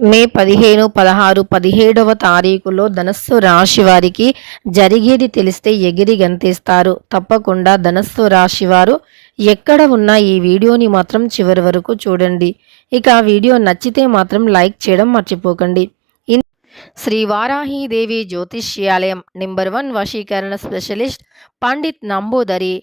మే పదిహేను పదహారు పదిహేడవ తారీఖులో ధనస్సు రాశి వారికి జరిగేది తెలిస్తే ఎగిరి గంతేస్తారు. తప్పకుండా ధనస్సు రాశి వారు ఎక్కడ ఉన్న ఈ వీడియోని మాత్రం చివరి వరకు చూడండి. ఇక వీడియో నచ్చితే మాత్రం లైక్ చేయడం మర్చిపోకండి. ఇన్- శ్రీ వారాహీదేవి జ్యోతిష్యాలయం నెంబర్ వన్ వశీకరణ స్పెషలిస్ట్ పండిత్ నంబూదరి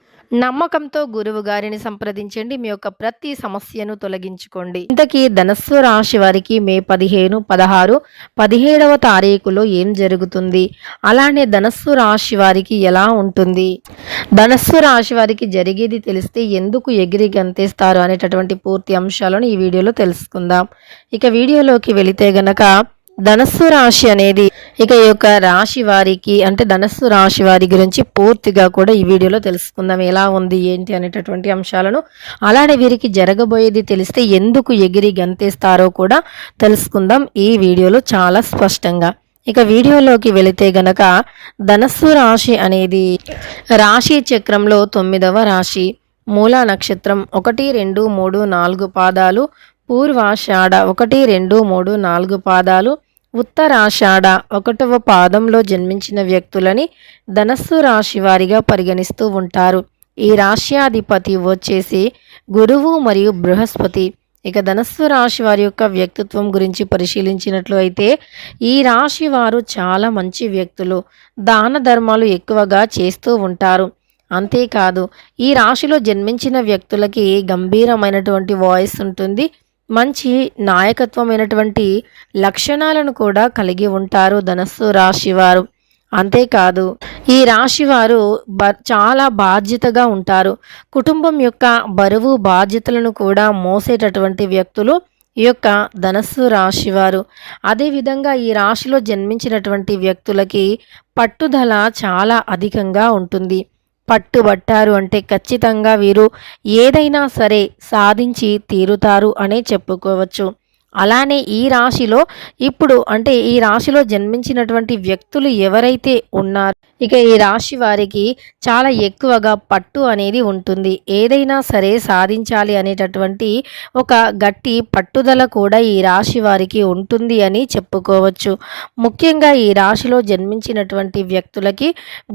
నమ్మకంతో గురువు గారిని సంప్రదించండి. మీ యొక్క ప్రతి సమస్యను తొలగించుకోండి. ఇంతకీ ధనస్సు రాశి వారికి మే పదిహేను పదహారు పదిహేడవ తారీఖులో ఏం జరుగుతుంది? అలానే ధనస్సు రాశి వారికి ఎలా ఉంటుంది? ధనస్సు రాశి వారికి జరిగేది తెలిస్తే ఎందుకు ఎగిరి గంతేస్తారు అనేటటువంటి పూర్తి అంశాలను ఈ వీడియోలో తెలుసుకుందాం. ఇక వీడియోలోకి వెళితే గనక ధనస్సు రాశి అనేది ఇక ఈ యొక్క రాశి వారికి అంటే ధనస్సు రాశి వారి గురించి పూర్తిగా కూడా ఈ వీడియోలో తెలుసుకుందాం. ఎలా ఉంది ఏంటి అనేటటువంటి అంశాలను అలానే వీరికి జరగబోయేది తెలిస్తే ఎందుకు ఎగిరి గంతేస్తారో కూడా తెలుసుకుందాం ఈ వీడియోలో చాలా స్పష్టంగా. ఇక వీడియోలోకి వెళితే గనక ధనస్సు రాశి అనేది రాశి చక్రంలో తొమ్మిదవ రాశి. మూల నక్షత్రం ఒకటి రెండు మూడు నాలుగు పాదాలు. పూర్వాషాఢ ఒకటి రెండు మూడు నాలుగు పాదాలు. ఉత్తరాషాఢ ఒకటవ పాదంలో జన్మించిన వ్యక్తులని ధనస్సు రాశి వారిగా పరిగణిస్తూ ఉంటారు. ఈ రాశ్యాధిపతి వచ్చేసి గురువు మరియు బృహస్పతి. ఇక ధనస్సు రాశి వారి యొక్క వ్యక్తిత్వం గురించి పరిశీలించినట్లు అయితే ఈ రాశి వారు చాలా మంచి వ్యక్తులు. దాన ధర్మాలు ఎక్కువగా చేస్తూ ఉంటారు. అంతేకాదు ఈ రాశిలో జన్మించిన వ్యక్తులకి గంభీరమైనటువంటి వాయిస్ ఉంటుంది. మంచి నాయకత్వమైనటువంటి లక్షణాలను కూడా కలిగి ఉంటారు ధనస్సు రాశి వారు. అంతేకాదు ఈ రాశి వారు బ చాలా బాధ్యతగా ఉంటారు. కుటుంబం యొక్క బరువు బాధ్యతలను కూడా మోసేటటువంటి వ్యక్తులు ఈ యొక్క ధనస్సు రాశి వారు. అదేవిధంగా ఈ రాశిలో జన్మించినటువంటి వ్యక్తులకి పట్టుదల చాలా అధికంగా ఉంటుంది. పట్టుబట్టారు అంటే ఖచ్చితంగా వీరు ఏదైనా సరే సాధించి తీరుతారు అనే చెప్పుకోవచ్చు. అలానే ఈ రాశిలో ఇప్పుడు అంటే ఈ రాశిలో జన్మించినటువంటి వ్యక్తులు ఎవరైతే ఉన్నారో ఇక ఈ రాశి వారికి చాలా ఎక్కువగా పట్టు అనేది ఉంటుంది. ఏదైనా సరే సాధించాలి అనేటటువంటి ఒక గట్టి పట్టుదల కూడా ఈ రాశి వారికి ఉంటుంది అని చెప్పుకోవచ్చు. ముఖ్యంగా ఈ రాశిలో జన్మించినటువంటి వ్యక్తులకి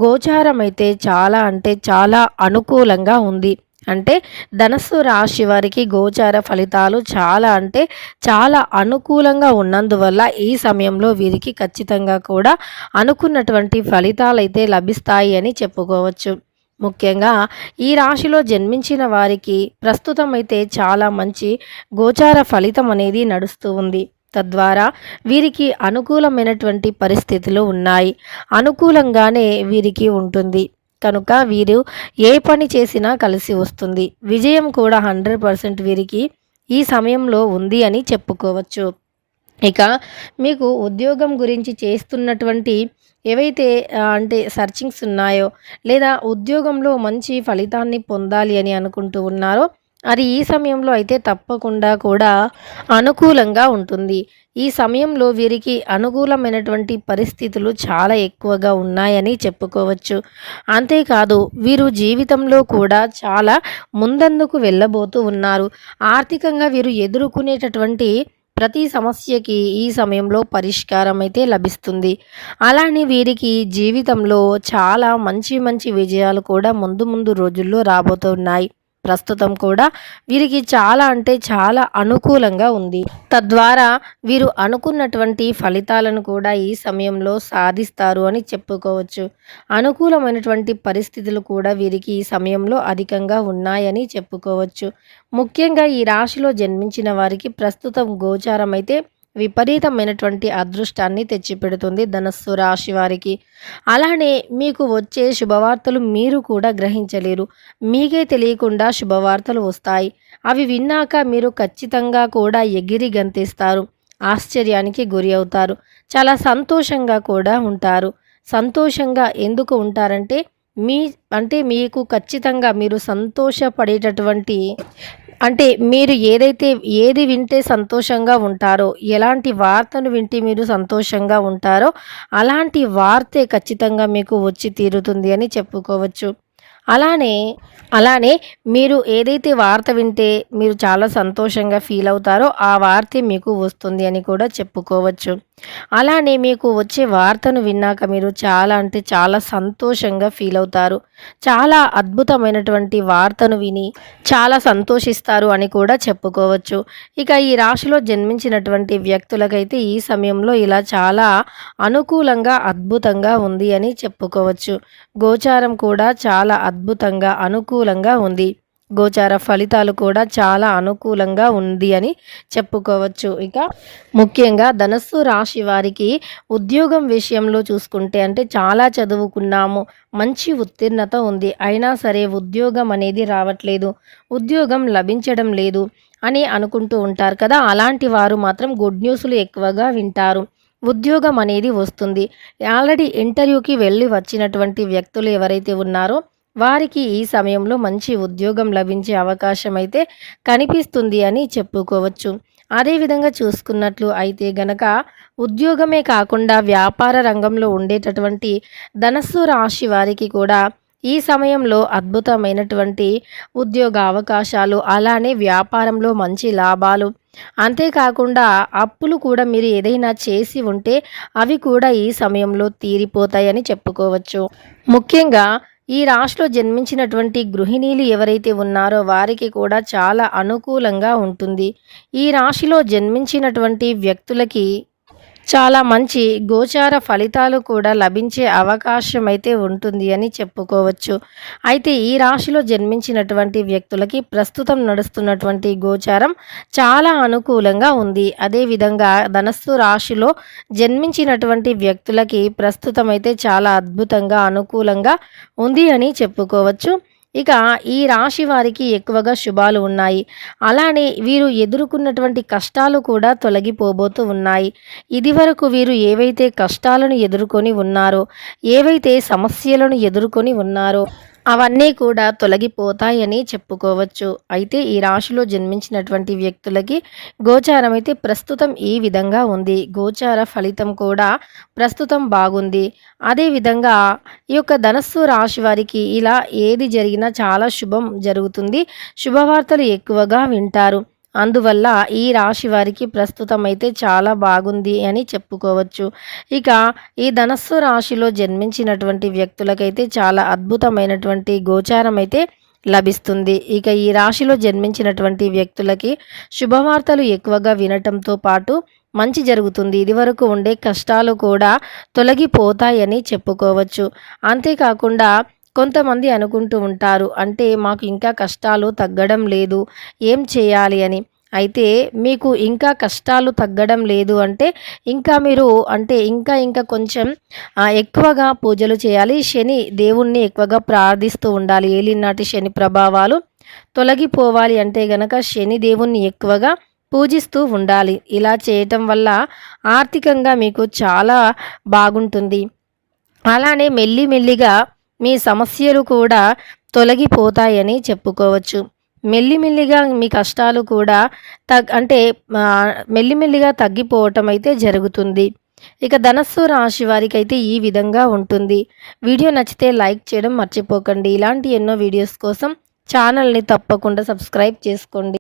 గోచారం అయితే చాలా అంటే చాలా అనుకూలంగా ఉంది. అంటే ధనస్సు రాశి వారికి గోచార ఫలితాలు చాలా అంటే చాలా అనుకూలంగా ఉన్నందువల్ల ఈ సమయంలో వీరికి ఖచ్చితంగా కూడా అనుకున్నటువంటి ఫలితాలు అయితే లభిస్తాయి అని చెప్పుకోవచ్చు. ముఖ్యంగా ఈ రాశిలో జన్మించిన వారికి ప్రస్తుతం అయితే చాలా మంచి గోచార ఫలితం అనేది నడుస్తూ ఉంది. తద్వారా వీరికి అనుకూలమైనటువంటి పరిస్థితులు ఉన్నాయి. అనుకూలంగానే వీరికి ఉంటుంది. కనుక వీరు ఏ పని చేసినా కలిసి వస్తుంది. విజయం కూడా హండ్రెడ్ పర్సెంట్ వీరికి ఈ సమయంలో ఉంది అని చెప్పుకోవచ్చు. ఇక మీకు ఉద్యోగం గురించి చేస్తున్నటువంటి ఏవైతే అంటే సర్చింగ్స్ ఉన్నాయో లేదా ఉద్యోగంలో మంచి ఫలితాన్ని పొందాలి అని అనుకుంటూ ఉన్నారో అది ఈ సమయంలో అయితే తప్పకుండా కూడా అనుకూలంగా ఉంటుంది. ఈ సమయంలో వీరికి అనుకూలమైనటువంటి పరిస్థితులు చాలా ఎక్కువగా ఉన్నాయని చెప్పుకోవచ్చు. అంతేకాదు వీరు జీవితంలో కూడా చాలా ముందందుకు వెళ్ళబోతూ ఉన్నారు. ఆర్థికంగా వీరు ఎదుర్కొనేటటువంటి ప్రతి సమస్యకి ఈ సమయంలో పరిష్కారం అయితే లభిస్తుంది. అలానే వీరికి జీవితంలో చాలా మంచి మంచి విజయాలు కూడా ముందు ముందు రోజుల్లో రాబోతున్నాయి. ప్రస్తుతం కూడా వీరికి చాలా అంటే చాలా అనుకూలంగా ఉంది. తద్వారా వీరు అనుకున్నటువంటి ఫలితాలను కూడా ఈ సమయంలో సాధిస్తారు అని చెప్పుకోవచ్చు. అనుకూలమైనటువంటి పరిస్థితులు కూడా వీరికి ఈ సమయంలో అధికంగా ఉన్నాయని చెప్పుకోవచ్చు. ముఖ్యంగా ఈ రాశిలో జన్మించిన వారికి ప్రస్తుతం గోచారం అయితే విపరీతమైనటువంటి అదృష్టాన్ని తెచ్చిపెడుతుంది ధనస్సు రాశి వారికి. అలానే మీకు వచ్చే శుభవార్తలు మీరు కూడా గ్రహించలేరు. మీకే తెలియకుండా శుభవార్తలు వస్తాయి. అవి విన్నాక మీరు ఖచ్చితంగా కూడా ఎగిరి గంతిస్తారు. ఆశ్చర్యానికి గురి అవుతారు. చాలా సంతోషంగా కూడా ఉంటారు. సంతోషంగా ఎందుకు ఉంటారంటే మీ అంటే మీకు ఖచ్చితంగా మీరు సంతోషపడేటటువంటి అంటే మీరు ఏదైతే ఏది వింటే సంతోషంగా ఉంటారో ఎలాంటి వార్తను వింటే మీరు సంతోషంగా ఉంటారో అలాంటి వార్తే ఖచ్చితంగా మీకు వచ్చి తీరుతుంది అని చెప్పుకోవచ్చు. అలానే అలానే మీరు ఏదైతే వార్త వింటే మీరు చాలా సంతోషంగా ఫీల్ అవుతారో ఆ వార్త మీకు వస్తుంది అని కూడా చెప్పుకోవచ్చు. అలానే మీకు వచ్చే వార్తను విన్నాక మీరు చాలా అంటే చాలా సంతోషంగా ఫీల్ అవుతారు. చాలా అద్భుతమైనటువంటి వార్తను విని చాలా సంతోషిస్తారు అని కూడా చెప్పుకోవచ్చు. ఇక ఈ రాశిలో జన్మించినటువంటి వ్యక్తులకైతే ఈ సమయంలో ఇలా చాలా అనుకూలంగా అద్భుతంగా ఉంది అని చెప్పుకోవచ్చు. గోచారం కూడా చాలా అద్భుతంగా అనుకూల అనుకూలంగా ఉంది. గోచార ఫలితాలు కూడా చాలా అనుకూలంగా ఉంది అని చెప్పుకోవచ్చు. ఇక ముఖ్యంగా ధనస్సు రాశి వారికి ఉద్యోగం విషయంలో చూసుకుంటే అంటే చాలా చదువుకున్నాము. మంచి ఉత్తీర్ణత ఉంది. అయినా సరే ఉద్యోగం అనేది రావట్లేదు. ఉద్యోగం లభించడం లేదు అని అనుకుంటూ ఉంటారు కదా. అలాంటి వారు మాత్రం గుడ్ న్యూస్లు ఎక్కువగా వింటారు. ఉద్యోగం అనేది వస్తుంది. ఆల్రెడీ ఇంటర్వ్యూకి వెళ్ళి వచ్చినటువంటి వ్యక్తులు ఎవరైతే ఉన్నారో వారికి ఈ సమయంలో మంచి ఉద్యోగం లభించే అవకాశం అయితే కనిపిస్తుంది అని చెప్పుకోవచ్చు. అదేవిధంగా చూసుకున్నట్లు అయితే గనక ఉద్యోగమే కాకుండా వ్యాపార రంగంలో ఉండేటటువంటి ధనస్సు రాశి వారికి కూడా ఈ సమయంలో అద్భుతమైనటువంటి ఉద్యోగ అవకాశాలు అలానే వ్యాపారంలో మంచి లాభాలు. అంతేకాకుండా అప్పులు కూడా మీరు ఏదైనా చేసి ఉంటే అవి కూడా ఈ సమయంలో తీరిపోతాయని చెప్పుకోవచ్చు. ముఖ్యంగా ఈ రాశిలో జన్మించినటువంటి గృహిణీలు ఎవరైతే ఉన్నారో వారికి కూడా చాలా అనుకూలంగా ఉంటుంది. ఈ రాశిలో జన్మించినటువంటి వ్యక్తులకి చాలా మంచి గోచార ఫలితాలు కూడా లభించే అవకాశం అయితే ఉంటుంది అని చెప్పుకోవచ్చు. అయితే ఈ రాశిలో జన్మించినటువంటి వ్యక్తులకి ప్రస్తుతం నడుస్తున్నటువంటి గోచారం చాలా అనుకూలంగా ఉంది. అదేవిధంగా ధనస్సు రాశిలో జన్మించినటువంటి వ్యక్తులకి ప్రస్తుతం అయితే చాలా అద్భుతంగా అనుకూలంగా ఉంది అని చెప్పుకోవచ్చు. ఇక ఈ రాశి వారికి ఎక్కువగా శుభాలు ఉన్నాయి. అలానే వీరు ఎదుర్కొన్నటువంటి కష్టాలు కూడా తొలగిపోబోతూ ఉన్నాయి. ఇదివరకు వీరు ఏవైతే కష్టాలను ఎదుర్కొని ఉన్నారో ఏవైతే సమస్యలను ఎదుర్కొని ఉన్నారో అవన్నీ కూడా తొలగిపోతాయని చెప్పుకోవచ్చు. అయితే ఈ రాశిలో జన్మించినటువంటి వ్యక్తులకి గోచారం అయితే ప్రస్తుతం ఈ విధంగా ఉంది. గోచార ఫలితం కూడా ప్రస్తుతం బాగుంది. అదేవిధంగా ఈ యొక్క ధనస్సు రాశి వారికి ఇలా ఏది జరిగినా చాలా శుభం జరుగుతుంది. శుభవార్తలు ఎక్కువగా వింటారు. అందువల్ల ఈ రాశి వారికి ప్రస్తుతం అయితే చాలా బాగుంది అని చెప్పుకోవచ్చు. ఇక ఈ ధనస్సు రాశిలో జన్మించినటువంటి వ్యక్తులకైతే చాలా అద్భుతమైనటువంటి గోచారం అయితే లభిస్తుంది. ఇక ఈ రాశిలో జన్మించినటువంటి వ్యక్తులకి శుభవార్తలు ఎక్కువగా వినటంతో పాటు మంచి జరుగుతుంది. ఇదివరకు ఉండే కష్టాలు కూడా తొలగిపోతాయని చెప్పుకోవచ్చు. అంతేకాకుండా కొంతమంది అనుకుంటూ ఉంటారు అంటే మాకు ఇంకా కష్టాలు తగ్గడం లేదు ఏం చేయాలి అని. అయితే మీకు ఇంకా కష్టాలు తగ్గడం లేదు అంటే ఇంకా మీరు అంటే ఇంకా ఇంకా కొంచెం ఎక్కువగా పూజలు చేయాలి. శని దేవుణ్ణి ఎక్కువగా ప్రార్థిస్తూ ఉండాలి. ఏలినాటి శని ప్రభావాలు తొలగిపోవాలి అంటే గనక శని దేవుణ్ణి ఎక్కువగా పూజిస్తూ ఉండాలి. ఇలా చేయటం వల్ల ఆర్థికంగా మీకు చాలా బాగుంటుంది. అలానే మెల్లిమెల్లిగా మీ సమస్యలు కూడా తొలగిపోతాయని చెప్పుకోవచ్చు. మెల్లిమెల్లిగా మీ కష్టాలు కూడా తగ్ అంటే మెల్లిమెల్లిగా తగ్గిపోవటం అయితే జరుగుతుంది. ఇక ధనస్సు రాశి వారికి అయితే ఈ విధంగా ఉంటుంది. వీడియో నచ్చితే లైక్ చేయడం మర్చిపోకండి. ఇలాంటి ఎన్నో వీడియోస్ కోసం ఛానల్ని తప్పకుండా సబ్స్క్రైబ్ చేసుకోండి.